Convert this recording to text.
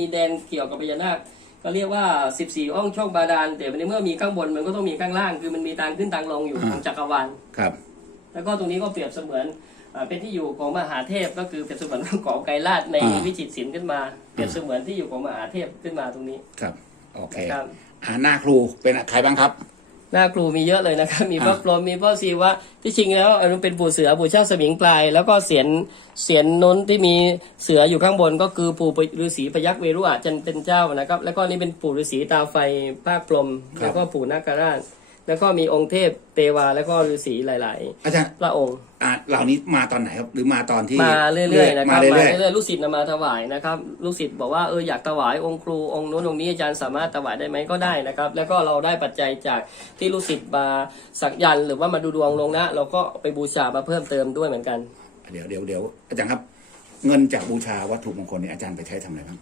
มีแดนเกี่ยวกับพญานาคก็เรียกว่า 14 อ่องช่องบาดาลแต่ในเมื่อมีข้างบนมันก็ต้องมีข้างล่าง คือมันมีทางขึ้นทางลงอยู่อ่าของจักรวาลครับ แล้วก็ตรงนี้ก็เปรียบเสมือนอ่าเป็นที่อยู่ของมหาเทพก็คือเปรียบเสมือนของไกรลาดในอ่าวิจิตรศิลป์ขึ้นมาเปรียบเสมือนที่อยู่ของมหาเทพขึ้นมาตรงนี้ครับโอเคนะครับอ่าหน้าครูเป็นใครบ้างครับ หน้าครูมีเยอะเลยนะครับ มีพ่ออ่าพรหมมีพ่อศิวะที่จริงแล้วอันนั้นเป็นปู่เสือปู่เจ้าสมิงปลาย แล้วก็เสียนเสียนนุ้นที่มีเสืออยู่ข้างบน ก็คือปู่ฤาษีพยักเวรุอาจันเป็นเจ้านะครับ แล้วก็นี่เป็นปู่ฤาษีตาไฟภาคพรหมแล้วก็ปู่นาคราช แล้วก็มีองค์เทพเทวาแล้วก็ฤาษีหลาย อาจารย์ๆ พระองค์ อ่าเหล่านี้มาตอนไหนครับ หรือมาตอนที่มาเรื่อยๆนะครับมาเรื่อยมาเรื่อยๆลูกศิษย์นำมาถวายนะครับลูกศิษย์บอกว่าเอออยากถวายองค์ครูองค์นู้นองค์นี้อาจารย์สามารถถวายได้ไหมก็ได้นะครับ แล้วก็เราได้ปัจจัยจากที่ลูกศิษย์มาสักยันต์หรือว่ามาดูดวงลงนะ เราก็ไปบูชามาเพิ่มเติมด้วยเหมือนกัน ๆเดี๋ยวเดี๋ยวเดี๋ยวอาจารย์ครับ เงินจากบูชาวัตถุมงคลเนี่ยอาจารย์ไปใช้ทำอะไรบ้าง